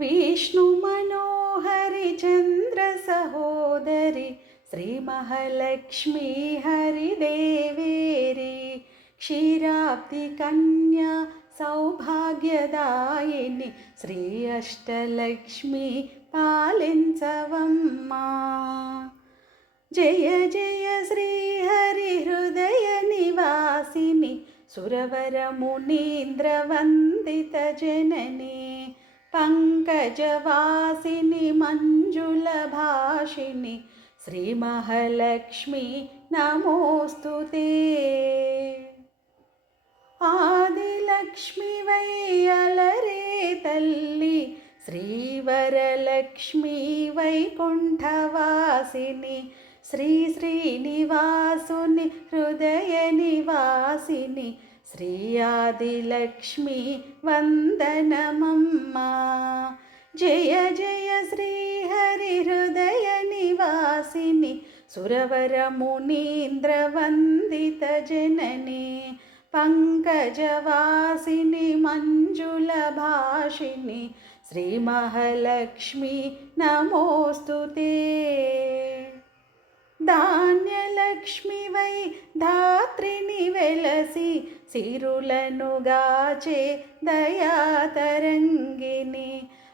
विष्णुमनोहरि चन्द्रसहोदरि श्रीमहालक्ष्मी हरिदेवेरी क्षीराब्धिकन्या सौभाग्यदायिनि श्री अष्टलक्ष्मी पालिंचवम्मा। जय जय श्रीहरिहृदय निवासिनि सुरवरमुनीन्द्रवन्दितजननी पंकजवासिनि मंजुलभाषिनि श्रीमहालक्ष्मी नमोस्तुते। आदिलक्ष्मी वै अलरे तल्ली श्रीवरलक्ष्मी वैकुण्ठवासिनि श्री श्रीनिवासुनि हृदय निवासिनि श्री आदिलक्ष्मी वंदनमम्मा। जय जय श्रीहरिहृदय निवासिनि सुरवरमुनीन्द्रवन्दितजननी पंकजवासिनि मंजुलभाषिनि श्रीमहालक्ष्मी नमोस्तुते। धान्यलक्ष्मी वै धात्रिनि वेलसी सिरुलनुगाचे दयातरंगिनि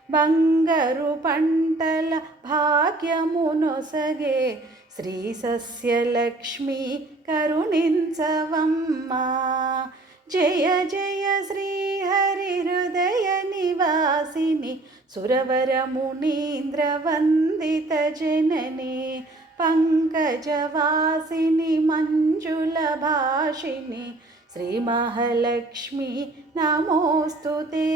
बंगरु पंटल भाग्यमुनोसगे श्री सस्यलक्ष्मी करुणिंचवम्मा। जय जय श्रीहरिहृदय निवासिनि सुरवरमुनीन्द्रवन्दितजननी पंकजवासिनि मंजुलभाषिनि श्रीमहालक्ष्मी नमोस्तुते।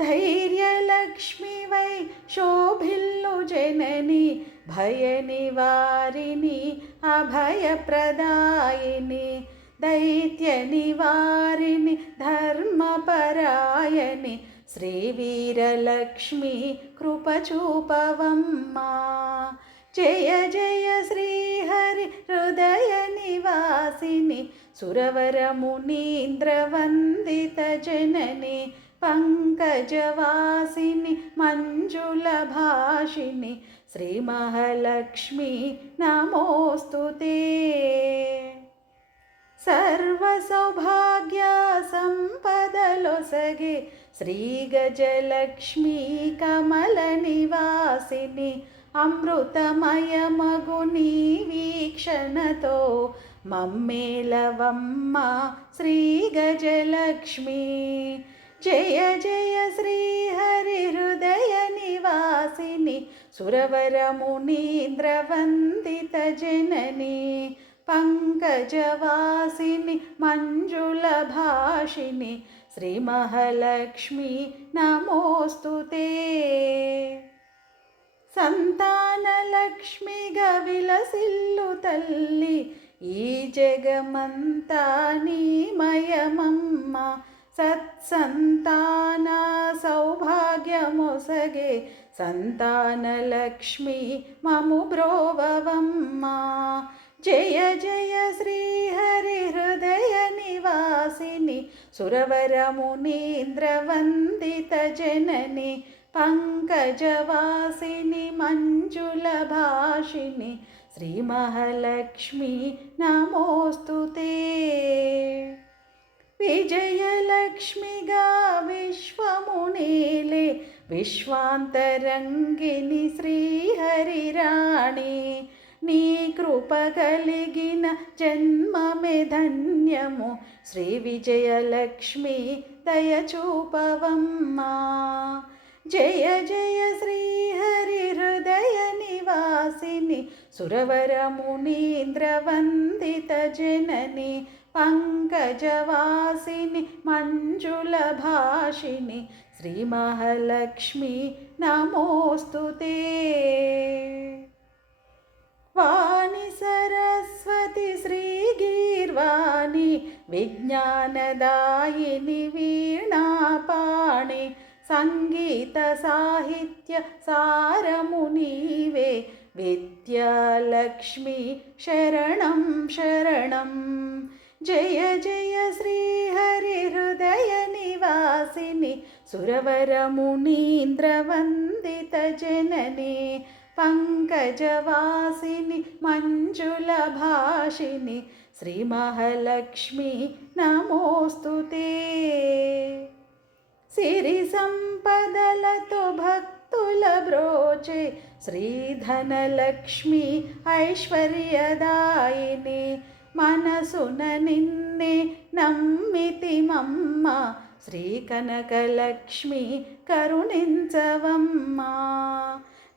धैर्यलक्ष्मी वै शोभिल्लु जननी भयनिवारिणि अभयप्रदायिनि दैत्यनिवारिणि धर्मपरायणि श्रीवीरलक्ष्मी कृपचूपवम्मा। जय जय श्रीहरिहृदय निवासिनि सुरवरमुनीन्द्रवन्दितजननी पंकजवासिनि मंजुलभाषिनि श्रीमहालक्ष्मी नमोस्तुते। सर्वसौभाग्य संपदलोसगे श्रीगजलक्ष्मी कमलनिवासिनि अमृतमयमगुनी वीक्षणतो मम्मेलवम्मा श्रीगजलक्ष्मी। जय जय श्रीहरिहृदय निवासिनि सुरवरमुनीन्द्रवन्दितजननी पंकजवासिनि मंजुलभाषिनि श्रीमहालक्ष्मी नमोस्तुते। संतानलक्ष्मीगा विलसिल्लु तल्ली ई जगमंता नीमयमम्मा। सत्संतान सौभाग्यमोसगे संतानलक्ष्मी ममु ब्रोववम्मा। जय जय श्रीहरिहृदय निवासिनि सुरवरमुनीन्द्रवन्दितजननी पंकजवासिनि मंजुलभाषिनि श्रीमहालक्ष्मी नमोस्तुते। विजयलक्ष्मीगा विश्वमुनेले विश्वान्तरंगिनि श्रीहरिराणि नी कृप कलिगिन जन्ममे धन्यमु श्री विजयलक्ष्मी दयचूपवम्मा। जय जय श्रीहरिहृदय निवासिनि सुरवरमुनीन्द्रवन्दितजननी पंकजवासिनि मंजुलभाषिनि श्रीमहालक्ष्मी नमोस्तुते। वाणी सरस्वती श्रीगीर्वाणी विज्ञानदायिनि वीणापाणि संगीत साहित्य सारमुनीवे विद्यालक्ष्मी शरणं शरणं। జయ జయ శ్రీహరిహృదయ నివాసిని సురవరమునీంద్రవందిత జనని పంకజవాసిని మంజుల భాషిని శ్రీ మహాలక్ష్మి నమోస్తుతే. సిరి సంపదలతో భక్తుల బ్రోచే శ్రీధనలక్ష్మి ఐశ్వర్యదాయిని మనసున నిన్నే నమ్మితిమమ్మ శ్రీ కనకలక్ష్మి కరుణించవమ్మా.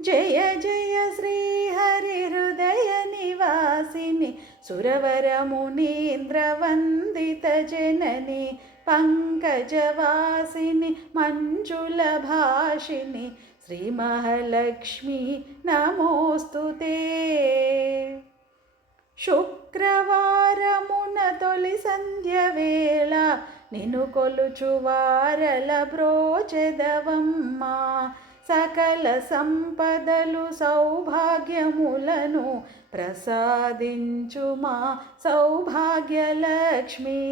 జయ జయ శ్రీహరిహృదయ నివాసిని సురవరమునీంద్రవందిత జనని పంకజవాసిని మంజుల భాషిని శ్రీ మహాలక్ష్మి నమోస్తుతే. శుక్రవారమున తొలి సంధ్య వేళ నిన్ను కొలుచు వారల బ్రోచెదవమ్మా. సకల సంపదలు సౌభాగ్యములను ప్రసాదించుమా సౌభాగ్యలక్ష్మి.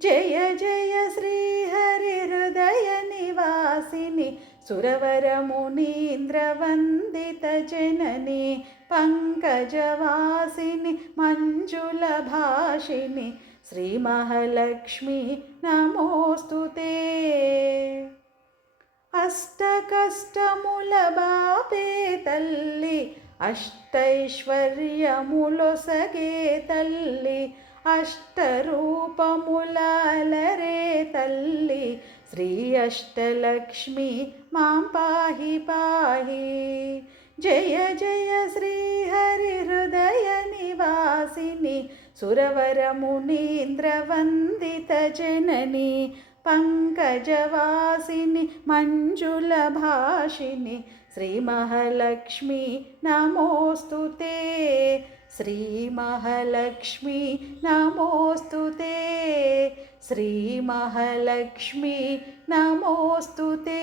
జయ జయ శ్రీహరిహృదయ నివాసిని సురవరమునీంద్రవందిత జనని పంకజవాసిని మంజుల భాషిని శ్రీ మహాలక్ష్మి నమోస్తుతే. అష్టకష్టముల బాపే తల్లి అష్టైశ్వర్యములొసగే తల్లి అష్టరూపములరే తల్లి శ్రీ అష్టలక్ష్మి మాం పాహి పాహి. జయ జయ శ్రీహరిహృదయ నివాసిని సురవరమునీంద్రవందిత జనని పంకజవాసిని మంజుల భాషిని శ్రీ మహాలక్ష్మి నమోస్తుతే. శ్రీ మహాలక్ష్మి నమోస్తుతే. శ్రీ మహాలక్ష్మి నమోస్తుతే.